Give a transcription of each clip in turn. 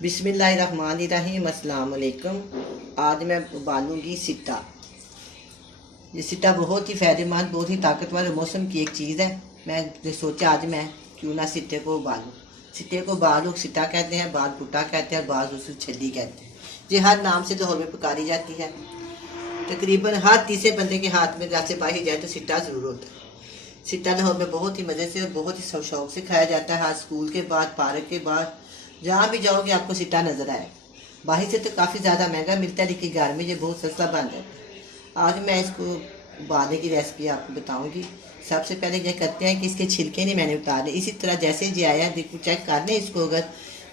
बिस्मिल्लाहिर्रहमानिर्रहीम। अस्सलाम वालेकुम। आज मैं उबालूंगी सिट्टा। ये सिट्टा बहुत ही फ़ायदेमंद, बहुत ही ताकतवर मौसम की एक चीज़ है। मैं सोचा आज मैं क्यों ना सिट्टे को उबालूं। सिट्टे को बाज़ लोग सिट्टा कहते हैं, बाज़ भुट्टा कहते हैं, बाज़ उसे छल्ली कहते हैं। ये हर नाम से लाहौर में पुकारी जाती है। तकरीबन हर तीसरे बंदे के हाथ में जैसे पाई जाए तो सिट्टा ज़रूर होता है। सिट्टा लाहौर में बहुत ही मज़े से और बहुत ही शौक से खाया जाता है। हर स्कूल के बाद, पार्क के बाद, जहाँ भी जाओगे आपको सिट्टा नज़र आए। बाहर से तो काफ़ी ज़्यादा महंगा मिलता है, लेकिन घर में ये बहुत सस्ता बन जाता है। आज मैं इसको उबालने की रेसिपी आपको बताऊंगी। सबसे पहले क्या करते हैं कि इसके छिलके नहीं मैंने उतारे, इसी तरह जैसे जी आया देखो चेक कर लें इसको, अगर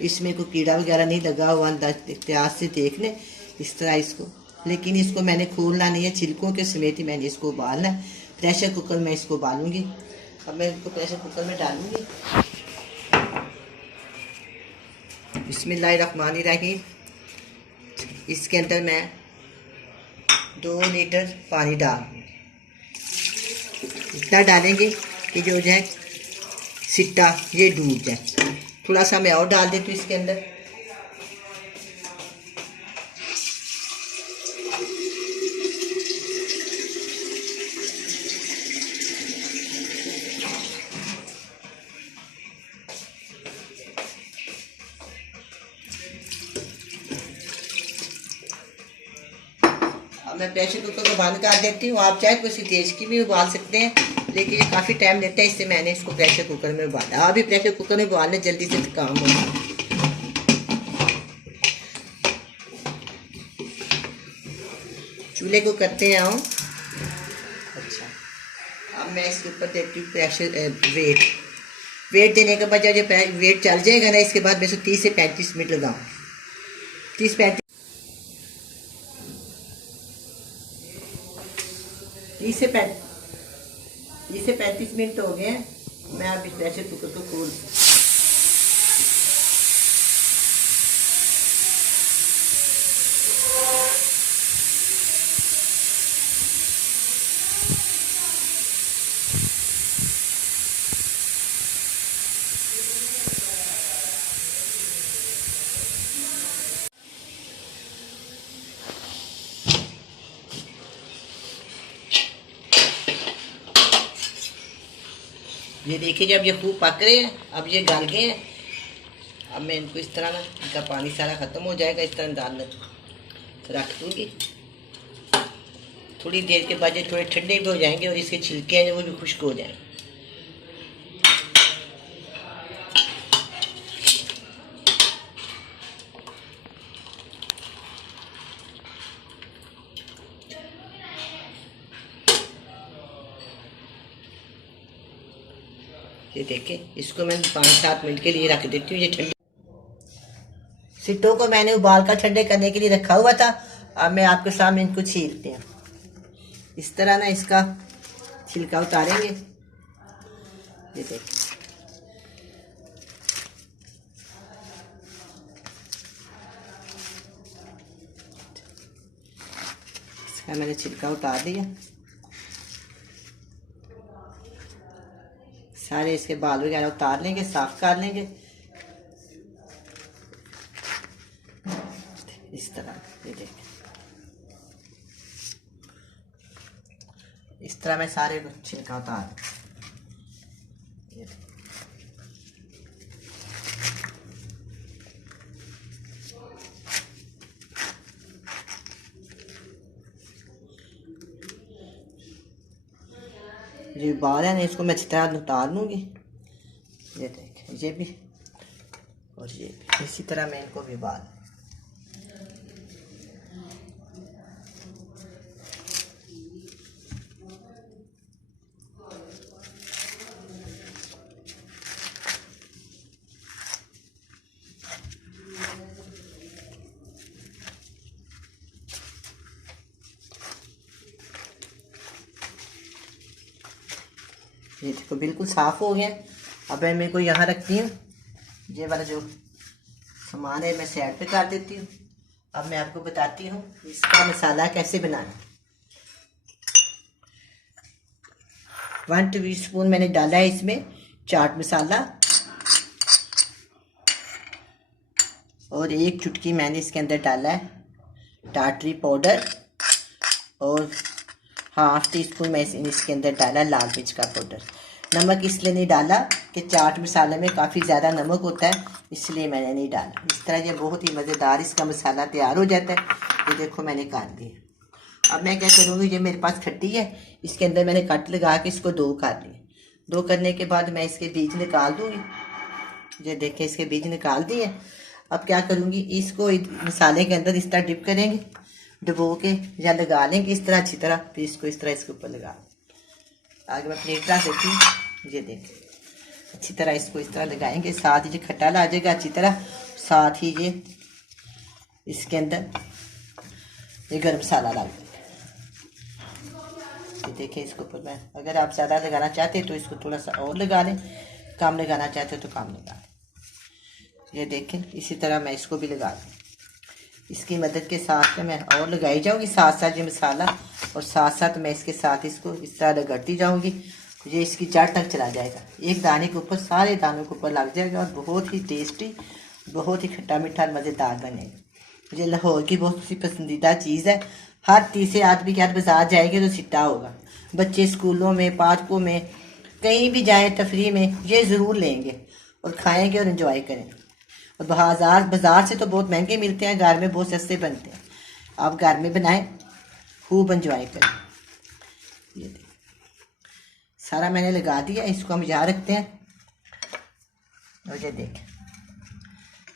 इसमें कोई कीड़ा वगैरह नहीं लगा हुआ अंदर इतिहास से देख लें इस तरह इसको। लेकिन इसको मैंने खोलना नहीं है, छिलकों के समेत ही मैंने इसको उबालना है। प्रेशर कुकर में इसको उबालूंगी। अब मैं इसको प्रेशर कुकर में डालूंगी। बिस्मिल्लाहिर्रहमानिर्रहीम। इसके अंदर मैं 2 लीटर पानी डाल, इतना डालेंगे कि जो है सिट्टा ये डूब जाए। थोड़ा सा मैं और डाल देती हूँ इसके अंदर। अब मैं प्रेशर कुकर को बंद कर देती हूँ। आप चाहे किसी तेज की भी उबाल सकते हैं, लेकिन ये काफ़ी टाइम लेता है, इससे मैंने इसको प्रेशर कुकर में उबाला। अभी प्रेशर कुकर में उबालने जल्दी से काम होगा। चूल्हे को करते हैं ऑन। अच्छा, अब मैं इसके ऊपर देती हूँ प्रेशर वेट देने के बाद जब वेट चल जाएगा ना, इसके बाद मैं इसको 30 से 35 मिनट लगाऊँ। 30 से 35 मिनट हो गए हैं। मैं अब इस प्रेशर कुकर को खोल, ये देखिए जब ये खूब पक रहे हैं, अब ये गल गए हैं। अब मैं इनको इस तरह ना, इनका पानी सारा ख़त्म हो जाएगा, इस तरह डाल रख दूँगी। थोड़ी देर के बाद ये थोड़े ठंडे भी हो जाएंगे और इसके छिलके हैं वो भी खुश्क हो जाएंगे। ये देखें, इसको मैं 5-7 मिनट के लिए रख देती हूँ। ये ठंडे सिट्टों को मैंने उबाल कर ठंडे करने के लिए रखा हुआ था। अब मैं आपके सामने इनको छीलते हैं। इस तरह ना इसका छिलका उतारेंगे। ये देखें, इसका मैंने छिलका उतार दिया। सारे इसके बाल वगैरह उतार लेंगे, साफ कर लेंगे इस तरह। ये देखें, इस तरह मैं सारे छिलका उतार। ये बाल है ना, इसको मैं अच्छी तरह उतार लूँगी। ये देखें, ये भी और ये भी, इसी तरह मैं इनको भी बाल। ये देखो बिल्कुल साफ़ हो गया। अब मैं मेरे को यहाँ रखती हूँ। ये वाला जो सामान है मैं साइड पे कर देती हूँ। अब मैं आपको बताती हूँ इसका मसाला कैसे बनाना। 1 टीस्पून मैंने डाला है इसमें चाट मसाला, और 1 चुटकी मैंने इसके अंदर डाला है टाटरी पाउडर, और 1/2 टीस्पून मैं इसके अंदर डाला लाल मिर्च का पाउडर। नमक इसलिए नहीं डाला कि चाट मसाले में काफ़ी ज़्यादा नमक होता है, इसलिए मैंने नहीं डाला। इस तरह ये बहुत ही मज़ेदार इसका मसाला तैयार हो जाता है। ये देखो मैंने काट दिया। अब मैं क्या करूँगी, ये मेरे पास खट्टी है, इसके अंदर मैंने कट लगा के इसको 2 कर लिए। 2 करने के बाद मैं इसके बीज निकाल दूँगी। ये देखें इसके बीज निकाल दिए। अब क्या करूँगी, इसको मसाले के अंदर इस तरह डिप करेंगे, डुबो के या लगा लेंगे इस तरह अच्छी तरह। फिर इसको इस तरह इसके ऊपर लगा, आगे मैं प्लेट रख देती हूँ। ये देखें अच्छी तरह इसको इस तरह लगाएंगे, साथ ही ये खट्टा ला जाएगा अच्छी तरह, साथ ही ये इसके अंदर ये गर्म मसाला लग जाएगा। ये देखें इसके ऊपर मैं, अगर आप ज़्यादा लगाना चाहते हैं तो इसको थोड़ा सा और लगा लें, कम लगाना चाहते हैं तो कम लगा लें। ये देखें इसी तरह मैं इसको भी लगा दूँ। इसकी मदद के साथ में मैं और लगाई जाऊंगी साथ साथ ये मसाला, और साथ साथ मैं इसके साथ इसको इस तरह रगड़ती जाऊंगी। ये इसकी जड़ तक चला जाएगा, एक दाने के ऊपर सारे दानों के ऊपर लग जाएगा, और बहुत ही टेस्टी, बहुत ही खट्टा मीठा मज़ेदार बनेगा। मुझे लाहौर की बहुत सी पसंदीदा चीज़ है। हर तीसरे आदमी के हाथ बाजार जाएंगे तो सिट्टा होगा। बच्चे स्कूलों में, पार्कों में, कहीं भी जाएँ तफरी में, ये ज़रूर लेंगे और खाएँगे और इन्जॉय करेंगे। और बाजार से तो बहुत महंगे मिलते हैं, घर में बहुत सस्ते बनते हैं। आप घर में बनाएं, खूब एंजॉय करें। ये देखिए सारा मैंने लगा दिया, इसको हम यहाँ रखते हैं। और ये देखें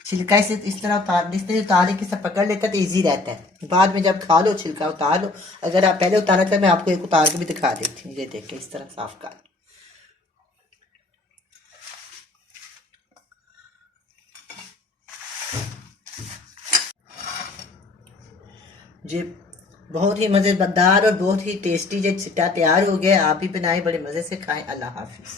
छिलका इसे इस तरह उतारने के सब पकड़ लेता है तो ईजी रहता है। बाद में जब खा लो छिलका उतार लो। अगर आप पहले उतारना चाहते मैं आपको एक उतार के भी दिखा देती हूँ। ये देखें इस तरह साफ कर, जी बहुत ही मज़ेदार और बहुत ही टेस्टी जो सिट्टा तैयार हो गया। आप भी बनाएं, बड़े मज़े से खाएं। अल्लाह हाफिज़।